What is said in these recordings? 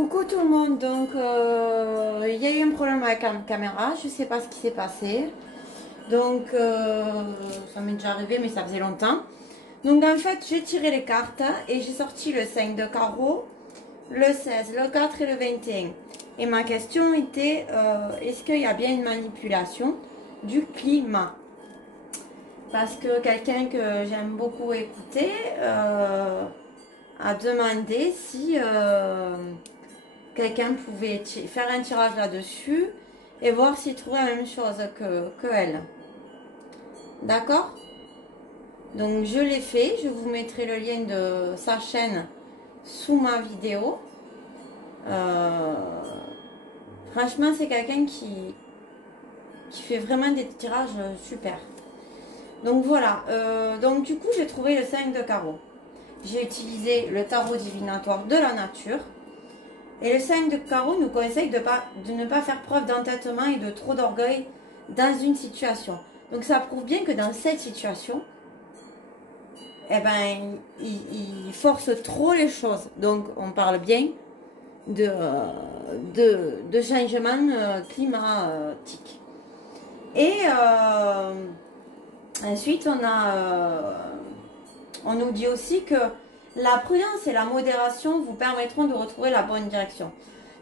Coucou tout le monde, donc il y a eu un problème avec la caméra, je sais pas ce qui s'est passé, donc ça m'est déjà arrivé mais ça faisait longtemps. Donc en fait j'ai tiré les cartes et j'ai sorti le 5 de carreau, le 16, le 4 et le 21. Et ma question était, est-ce qu'il y a bien une manipulation du climat? Parce que quelqu'un que j'aime beaucoup écouter a demandé si quelqu'un pouvait faire un tirage là-dessus et voir s'il trouvait la même chose que elle. D'accord? Donc je l'ai fait, je vous mettrai le lien de sa chaîne sous ma vidéo. Euh, Franchement, c'est quelqu'un qui fait vraiment des tirages super. Donc voilà, donc du coup j'ai trouvé le 5 de carreau. J'ai utilisé le tarot divinatoire de la nature. Et le 5 de carreau nous conseille de ne pas faire preuve d'entêtement et de trop d'orgueil dans une situation. Donc ça prouve bien que dans cette situation, eh ben, il force trop les choses. Donc on parle bien de changement climatique. Et ensuite, on nous dit aussi que la prudence et la modération vous permettront de retrouver la bonne direction.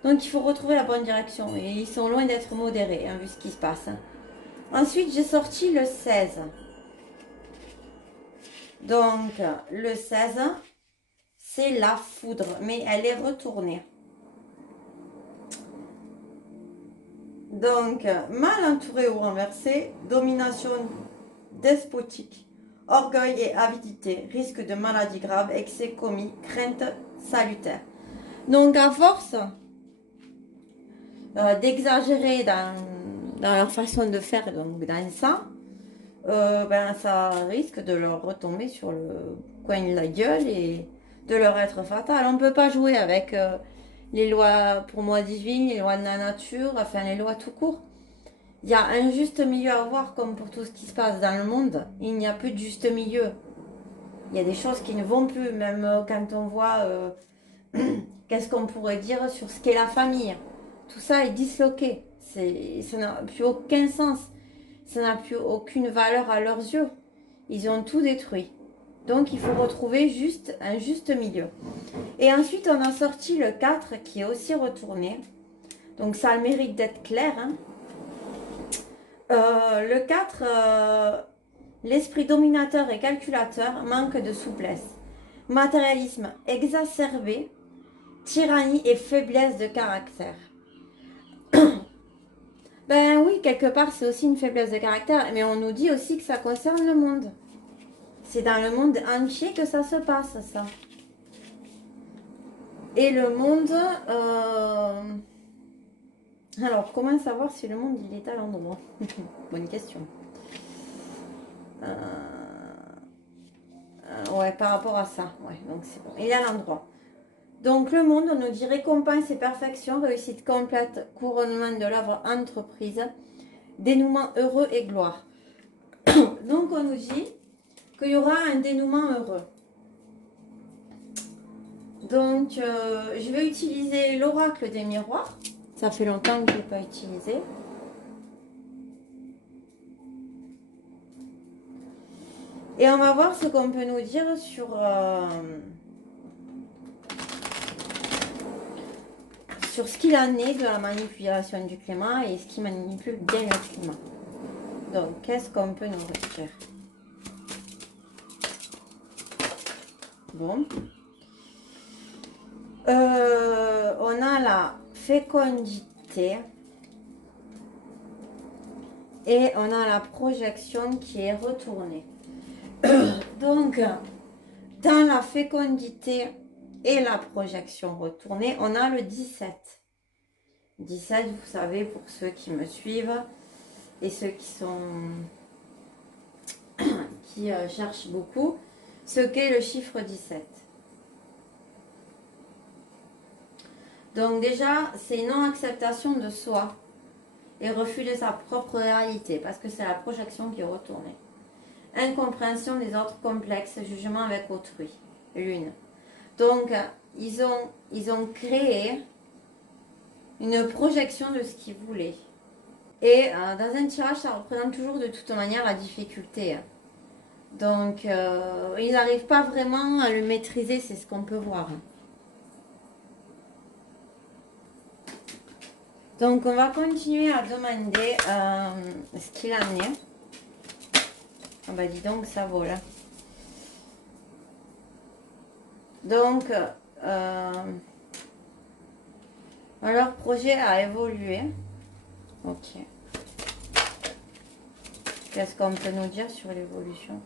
Donc il faut retrouver la bonne direction et ils sont loin d'être modérés, hein, vu ce qui se passe. Ensuite, j'ai sorti le 16. Donc le 16, c'est la foudre, mais elle est retournée. Donc, mal entouré ou renversé, domination despotique, orgueil et avidité, risque de maladie grave, excès commis, crainte salutaire. Donc, à force d'exagérer dans leur façon de faire, donc dans ça, ben, ça risque de leur retomber sur le coin de la gueule et de leur être fatal. On ne peut pas jouer avec les lois, pour moi, divines, les lois de la nature, enfin les lois tout court. Il y a un juste milieu à voir comme pour tout ce qui se passe dans le monde. Il n'y a plus de juste milieu. Il y a des choses qui ne vont plus, même quand on voit qu'est-ce qu'on pourrait dire sur ce qu'est la famille. Tout ça est disloqué. Ça n'a plus aucun sens. Ça n'a plus aucune valeur à leurs yeux. Ils ont tout détruit. Donc il faut retrouver un juste milieu. Et ensuite on a sorti le 4 qui est aussi retourné. Donc ça a le mérite d'être clair. Hein. Le 4, l'esprit dominateur et calculateur manque de souplesse. Matérialisme exacerbé, tyrannie et faiblesse de caractère. Ben oui, quelque part c'est aussi une faiblesse de caractère, mais on nous dit aussi que ça concerne le monde. C'est dans le monde entier que ça se passe, ça. Et le monde... Alors, comment savoir si le monde il est à l'endroit? Bonne question. Ouais, par rapport à ça. Ouais, donc c'est bon. Il est à l'endroit. Donc le monde, on nous dit récompense et perfection, réussite complète, couronnement de l'œuvre entreprise, dénouement heureux et gloire. Donc on nous dit qu'il y aura un dénouement heureux. Donc je vais utiliser l'oracle des miroirs. Ça fait longtemps que je ne l'ai pas utilisé. Et on va voir ce qu'on peut nous dire sur ce qu'il en est de la manipulation du climat et ce qui manipule bien le climat. Donc, qu'est-ce qu'on peut nous dire? Bon. On a la fécondité et on a la projection qui est retournée. Donc, dans la fécondité et la projection retournée, on a le 17. 17, vous savez, pour ceux qui me suivent et ceux qui cherchent beaucoup, ce qu'est le chiffre 17. Donc déjà, c'est non-acceptation de soi et refus de sa propre réalité, parce que c'est la projection qui est retournée. Incompréhension des autres complexes, jugement avec autrui, lune. Donc, ils ont créé une projection de ce qu'il voulait. Et dans un tirage, ça représente toujours de toute manière la difficulté. Hein. Donc, il n'arrive pas vraiment à le maîtriser, c'est ce qu'on peut voir. Donc, on va continuer à demander ce qu'il en est. Ah bah dis donc, ça vole. Donc, leur projet a évolué. Ok. Qu'est-ce qu'on peut nous dire sur l'évolution?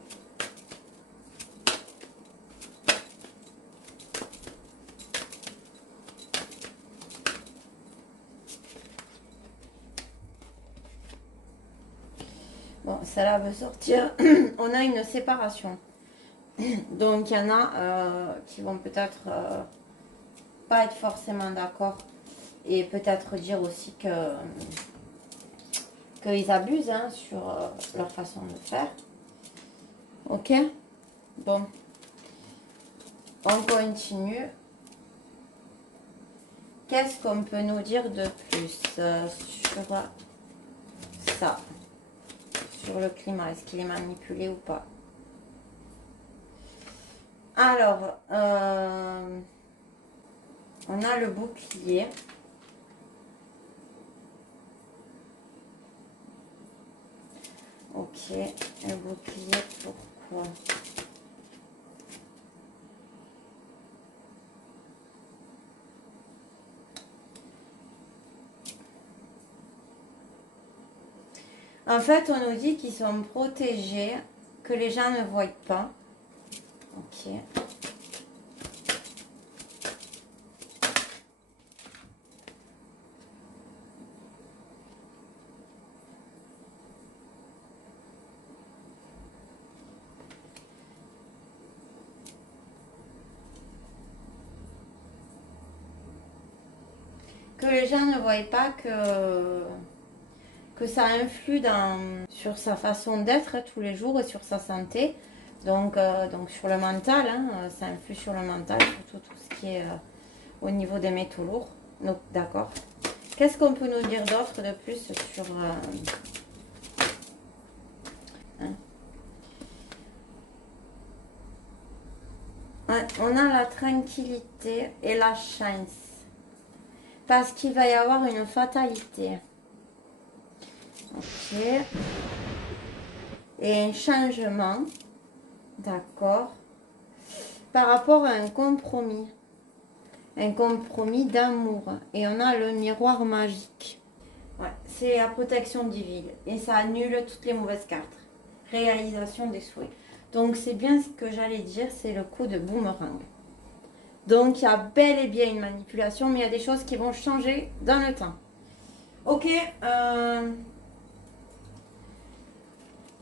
Bon, celle-là veut sortir. On a une séparation. Donc, il y en a qui vont peut-être pas être forcément d'accord. Et peut-être dire aussi que qu'ils abusent hein, sur leur façon de faire. Ok? Bon. On continue. Qu'est-ce qu'on peut nous dire de plus sur ça? Sur le climat, est-ce qu'il est manipulé ou pas? Alors, on a le bouclier. Ok, le bouclier, pourquoi? En fait, on nous dit qu'ils sont protégés, que les gens ne voient pas. Ok. Que les gens ne voient pas que ça influe sur sa façon d'être tous les jours et sur sa santé. Donc sur le mental, hein, ça influe sur le mental, surtout tout ce qui est au niveau des métaux lourds. Donc d'accord. Qu'est-ce qu'on peut nous dire d'autre de plus sur... hein? On a la tranquillité et la chance. Parce qu'il va y avoir une fatalité. Ok. Et un changement. D'accord. Par rapport à un compromis. Un compromis d'amour. Et on a le miroir magique. Ouais, c'est la protection divine. Et ça annule toutes les mauvaises cartes. Réalisation des souhaits. Donc c'est bien ce que j'allais dire, c'est le coup de boomerang. Donc il y a bel et bien une manipulation, mais il y a des choses qui vont changer dans le temps. Ok,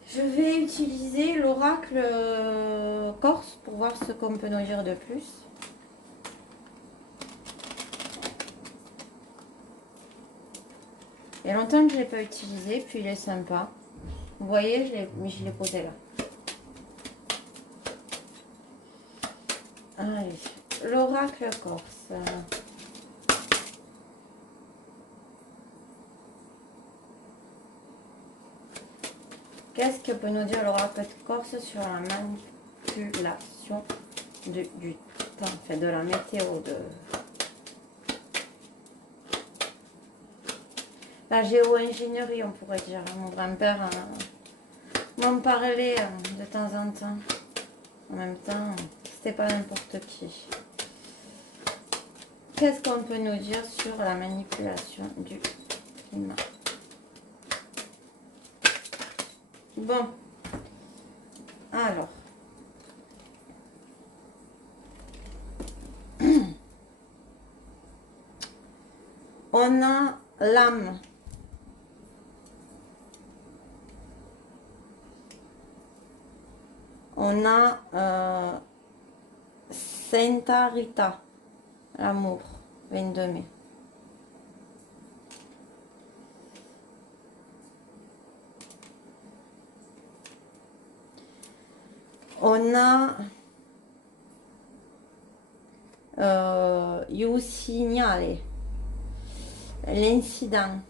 je vais utiliser l'oracle corse pour voir ce qu'on peut nous dire de plus. Il y a longtemps que je ne l'ai pas utilisé, puis il est sympa. Vous voyez, je l'ai posé là. Allez, l'oracle corse. Qu'est-ce que peut nous dire l'oracle corse sur la manipulation du temps, enfin de la météo, de la géo-ingénierie, on pourrait dire. Mon grand-père m'en parlait de temps en temps. En même temps, c'était pas n'importe qui. Qu'est-ce qu'on peut nous dire sur la manipulation du climat? Bon, alors. On a l'âme. On a Sainte Rita, l'amour, 22 mai. On a You Signale. l'incident.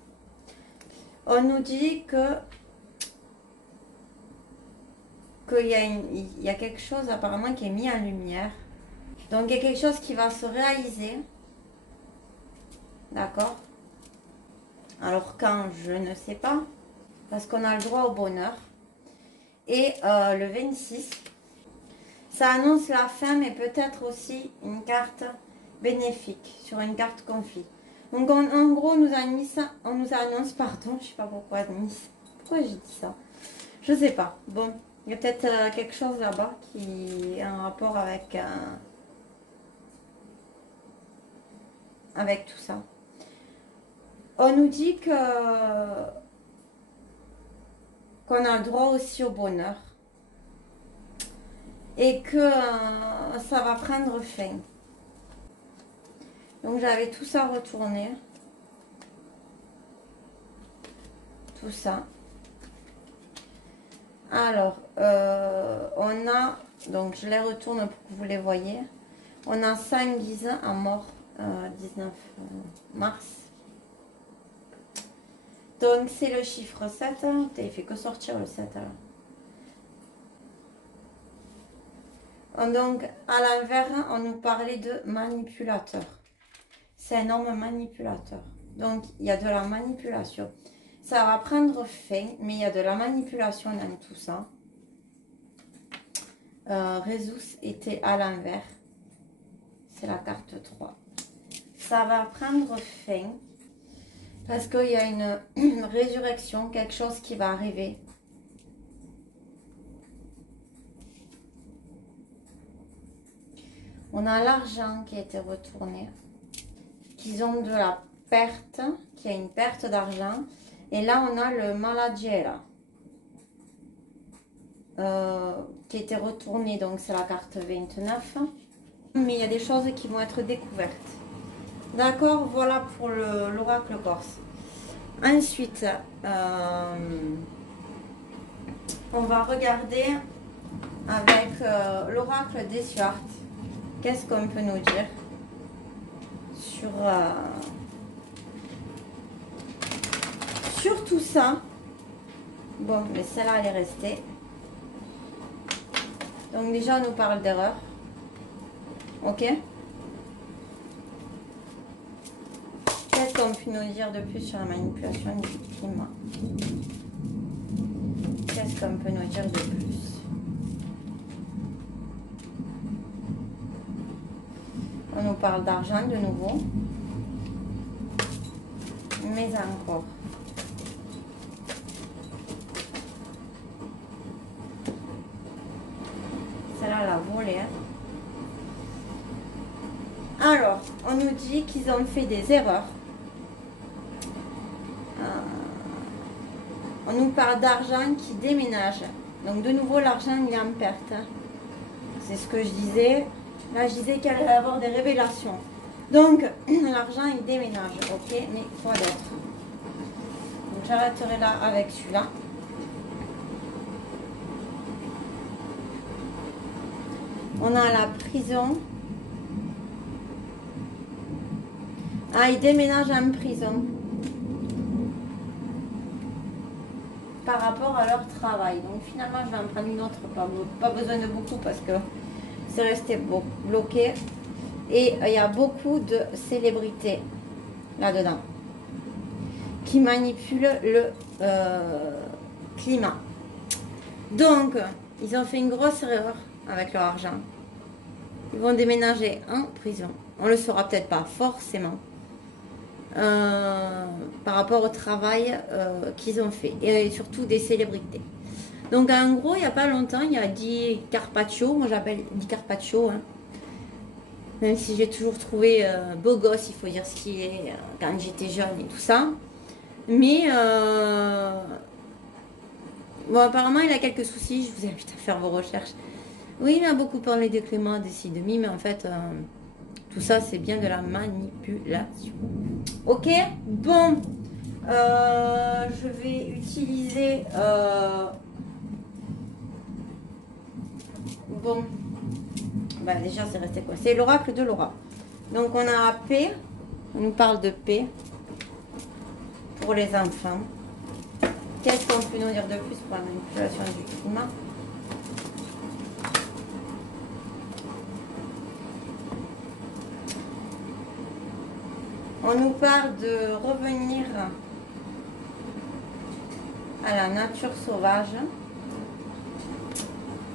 On nous dit qu'il y a quelque chose apparemment qui est mis en lumière. Donc il y a quelque chose qui va se réaliser. D'accord? Alors quand, je ne sais pas. Parce qu'on a le droit au bonheur. Et le 26, ça annonce la fin, mais peut-être aussi une carte bénéfique sur une carte conflit. Donc en gros, on nous annonce, pardon, je sais pas pourquoi j'ai dit ça. Je sais pas. Bon, il y a peut-être quelque chose là-bas qui a un rapport avec tout ça. On nous dit qu'on a le droit aussi au bonheur et que ça va prendre fin. Donc j'avais tout ça retourné. Tout ça. Alors, on a, donc je les retourne pour que vous les voyez. On a 5 guises à mort 19 mars. Donc c'est le chiffre 7. Il fait que sortir le 7 alors. Donc à l'envers, on nous parlait de manipulateur. C'est un homme manipulateur. Donc il y a de la manipulation. Ça va prendre fin, mais il y a de la manipulation dans tout ça. Résus était à l'envers. C'est la carte 3. Ça va prendre fin parce qu'il y a une résurrection, quelque chose qui va arriver. On a l'argent qui a été retourné, qu'ils ont de la perte, qu'il y a une perte d'argent. Et là, on a le Maladiera qui a été retourné, donc c'est la carte 29. Mais il y a des choses qui vont être découvertes. D'accord, voilà pour l'oracle corse. Ensuite, on va regarder avec l'oracle des Stuart. Qu'est-ce qu'on peut nous dire sur tout ça? Bon, mais celle-là, elle est restée. Donc déjà, on nous parle d'erreur. Ok. Qu'est-ce qu'on peut nous dire de plus sur la manipulation du climat? Qu'est-ce qu'on peut nous dire de plus? On nous parle d'argent de nouveau. Mais encore. Celle-là, la volée. Alors, on nous dit qu'ils ont fait des erreurs. On nous parle d'argent qui déménage. Donc, de nouveau, l'argent, il est en perte. C'est ce que je disais. Là, je disais qu'il allait y avoir des révélations. Donc, l'argent, il déménage. Ok, mais il faut l'être. Donc, j'arrêterai là avec celui-là. On a la prison. Ah, ils déménagent en prison. Par rapport à leur travail. Donc finalement, je vais en prendre une autre. Pas besoin de beaucoup parce que c'est resté bloqué. Et il y a beaucoup de célébrités là-dedans qui manipulent le climat. Donc, ils ont fait une grosse erreur avec leur argent. Ils vont déménager en prison. On ne le saura peut-être pas forcément. Par rapport au travail qu'ils ont fait. Et surtout des célébrités. Donc en gros, il n'y a pas longtemps, il y a Di Carpaccio. Moi j'appelle Di Carpaccio. Hein. Même si j'ai toujours trouvé beau gosse, il faut dire ce qu'il est, quand j'étais jeune et tout ça. Mais bon, apparemment il a quelques soucis. Je vous invite à faire vos recherches. Oui, il a beaucoup parlé de Clément, des ci, de mi, mais en fait, tout ça, c'est bien de la manipulation. Ok, bon, je vais utiliser, bon, bah déjà c'est resté quoi? C'est l'oracle de Laura. Donc on a paix, on nous parle de paix. pour les enfants. Qu'est-ce qu'on peut nous dire de plus pour la manipulation du climat? On nous parle de revenir à la nature sauvage.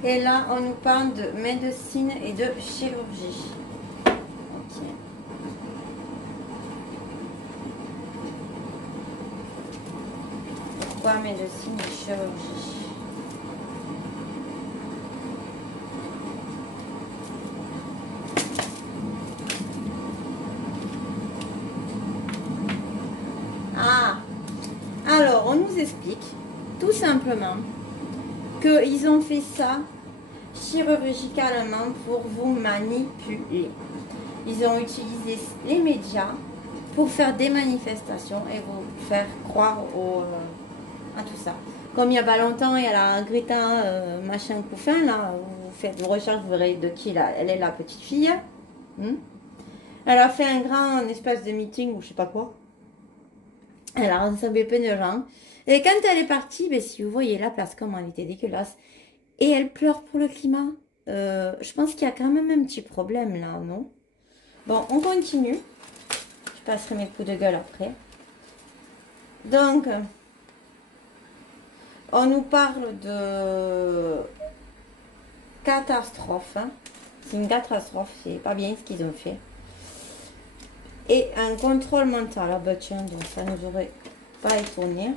Et là, on nous parle de médecine et de chirurgie. Ok. Pourquoi médecine et chirurgie? Ah, alors on nous explique tout simplement qu'ils ont fait ça chirurgicalement pour vous manipuler. Ils ont utilisé les médias pour faire des manifestations et vous faire croire à tout ça. Comme il n'y a pas longtemps, il y a la Greta machin couffin, là, vous faites vos recherches, vous verrez de qui elle est la petite fille. Elle a fait un grand espèce de meeting ou je sais pas quoi. Elle a rassemblé plein de gens. Et quand elle est partie, ben, si vous voyez la place, comment elle était dégueulasse. Et elle pleure pour le climat. Je pense qu'il y a quand même un petit problème là, non? Bon, on continue. Je passerai mes coups de gueule après. Donc, on nous parle de catastrophe. Hein. C'est une catastrophe, c'est pas bien ce qu'ils ont fait. Et un contrôle mental. Ah bah tiens, donc ça nous aurait pas étonné.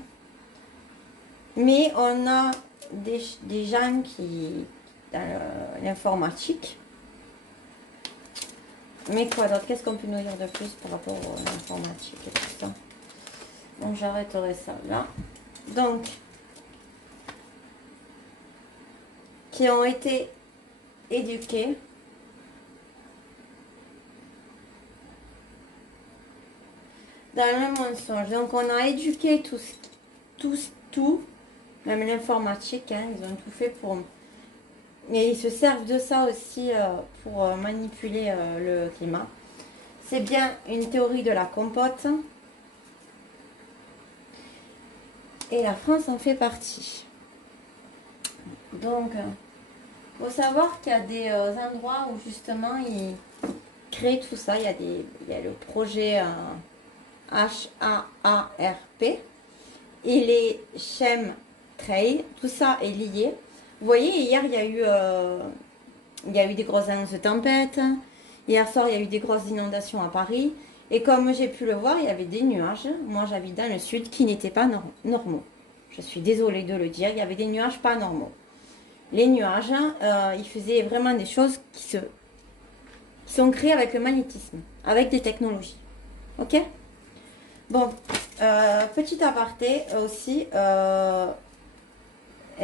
Mais on a des gens qui, dans l'informatique. Mais quoi d'autre? Qu'est-ce qu'on peut nous dire de plus par rapport à l'informatique et tout ça? Bon, j'arrêterai ça là. Donc, qui ont été éduqués dans le mensonge. Donc, on a éduqué tout, même l'informatique, hein, ils ont tout fait pour... Mais ils se servent de ça aussi pour manipuler le climat. C'est bien une théorie de la compote. Et la France en fait partie. Donc, il faut savoir qu'il y a des endroits où justement ils créent tout ça. Il y a le projet HAARP et les chemtrails. Tout ça est lié. Vous voyez, hier, il y a eu des grosses annonces de tempête. Hier soir, il y a eu des grosses inondations à Paris. Et comme j'ai pu le voir, il y avait des nuages. Moi, j'habite dans le sud qui n'étaient pas normaux. Je suis désolée de le dire. Il y avait des nuages pas normaux. Les nuages, ils faisaient vraiment des choses qui sont créées avec le magnétisme, avec des technologies. Ok? Bon, petit aparté aussi.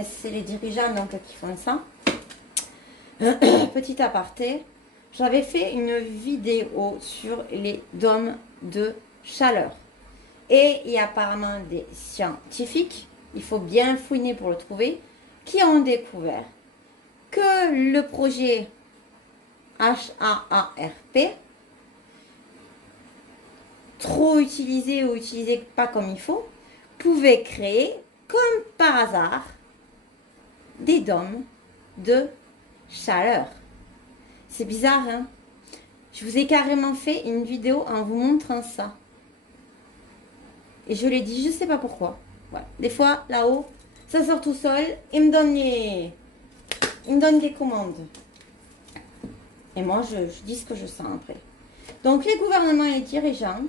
C'est les dirigeants donc, qui font ça. Petit aparté, j'avais fait une vidéo sur les dômes de chaleur. Et il y a apparemment des scientifiques, il faut bien fouiner pour le trouver, qui ont découvert que le projet HAARP, trop utilisé ou utilisé pas comme il faut, pouvait créer, comme par hasard, des dômes de chaleur. C'est bizarre, hein? Je vous ai carrément fait une vidéo en vous montrant ça. Et je l'ai dit, je sais pas pourquoi. Voilà. Des fois, là-haut, ça sort tout seul. Il me donne les commandes. Et moi, je dis ce que je sens après. Donc, les gouvernements et les dirigeants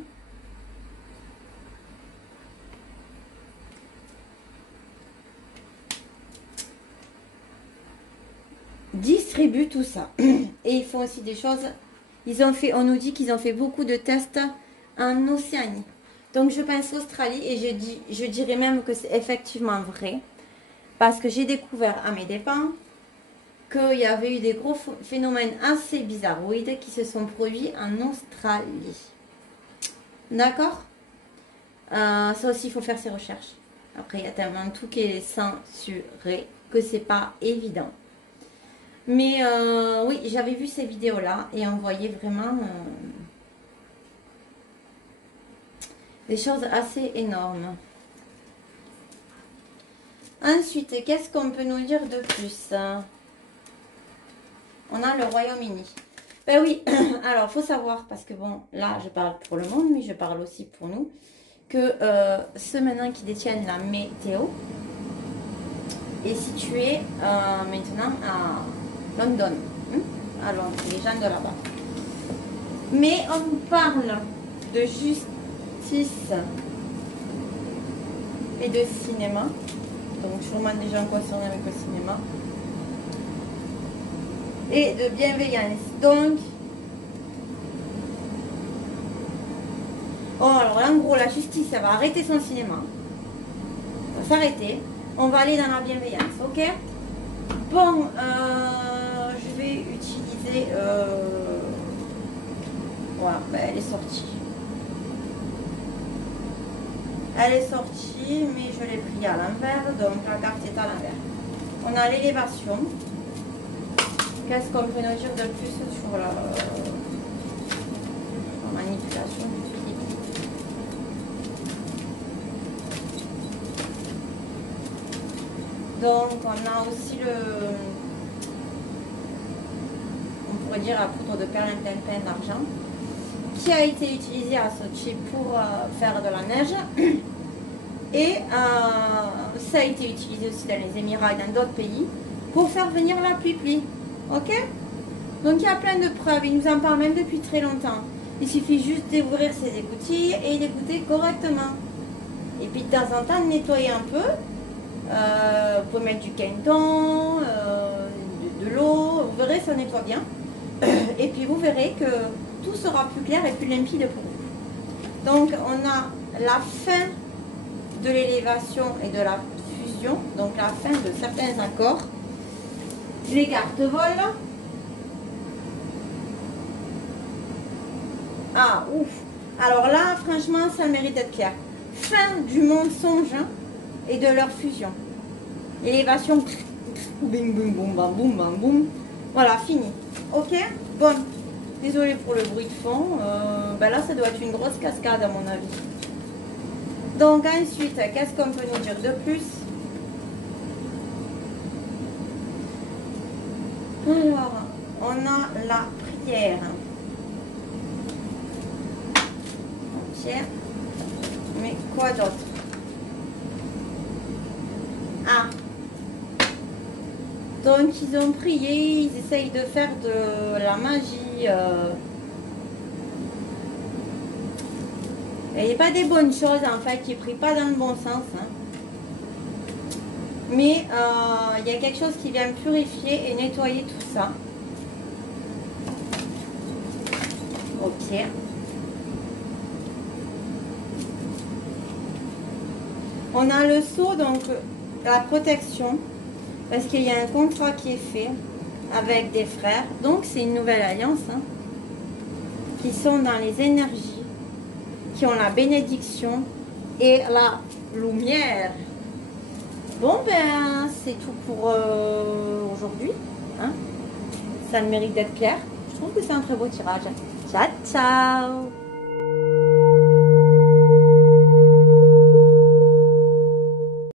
distribuent tout ça. Et ils font aussi des choses. On nous dit qu'ils ont fait beaucoup de tests en Océanie. Donc, je pense Australie et je dirais même que c'est effectivement vrai. Parce que j'ai découvert à mes dépens qu'il y avait eu des gros phénomènes assez bizarroïdes qui se sont produits en Australie. D'accord? Ça aussi, il faut faire ses recherches. Après, il y a tellement tout qui est censuré que c'est pas évident. Mais oui, j'avais vu ces vidéos-là et on voyait vraiment Des choses assez énormes. Ensuite, qu'est-ce qu'on peut nous dire de plus? On a le Royaume-Uni. Ben oui, alors faut savoir, parce que bon, là je parle pour le monde, mais je parle aussi pour nous, que ceux maintenant qui détiennent la météo est situé maintenant à London, à Londres, les gens de là-bas. Mais on parle de justice et de cinéma, donc sûrement des gens concernés avec le cinéma, et de bienveillance. Donc, oh, alors là, en gros, la justice, ça va arrêter son cinéma. Ça va s'arrêter. On va aller dans la bienveillance, ok? Bon, je vais utiliser... Voilà, ben, elle est sortie. Elle est sortie, mais je l'ai pris à l'envers, donc la carte est à l'envers. On a l'élévation. Qu'est-ce qu'on peut nous dire de plus sur la manipulation du flip? Donc on a aussi on pourrait dire la poudre de perlimpinpin d'argent qui a été utilisée à Sochi pour faire de la neige et ça a été utilisé aussi dans les Émirats et dans d'autres pays pour faire venir la pluie. Ok? Donc il y a plein de preuves, il nous en parle même depuis très longtemps. Il suffit juste d'ouvrir ses écoutilles et d'écouter correctement. Et puis de temps en temps, nettoyer un peu. Vous pouvez mettre du Quinton, de l'eau, vous verrez, ça nettoie bien. Et puis vous verrez que tout sera plus clair et plus limpide pour vous. Donc on a la fin de l'élévation et de la fusion, donc la fin de certains accords. Les cartes volent. Ah, ouf. Alors là, franchement, ça mérite d'être clair. Fin du mensonge et de leur fusion. Élévation. Bing, boum, boum, bam, boum, bam, boum. Voilà, fini. Ok? Bon. Désolée pour le bruit de fond. Ben là, ça doit être une grosse cascade à mon avis. Donc ensuite, qu'est-ce qu'on peut nous dire de plus? Alors, on a la prière. Entière. Mais quoi d'autre? Ah. Donc, ils ont prié, ils essayent de faire de la magie. Et il n'y a pas des bonnes choses, en fait, qui ne prient pas dans le bon sens. Hein. Mais il y a quelque chose qui vient purifier et nettoyer tout ça. Ok. On a le sceau, donc la protection, parce qu'il y a un contrat qui est fait avec des frères. Donc c'est une nouvelle alliance, hein, qui sont dans les énergies, qui ont la bénédiction et la lumière. Bon ben c'est tout pour aujourd'hui. Hein. Ça le mérite d'être clair. Je trouve que c'est un très beau tirage. Ciao ciao.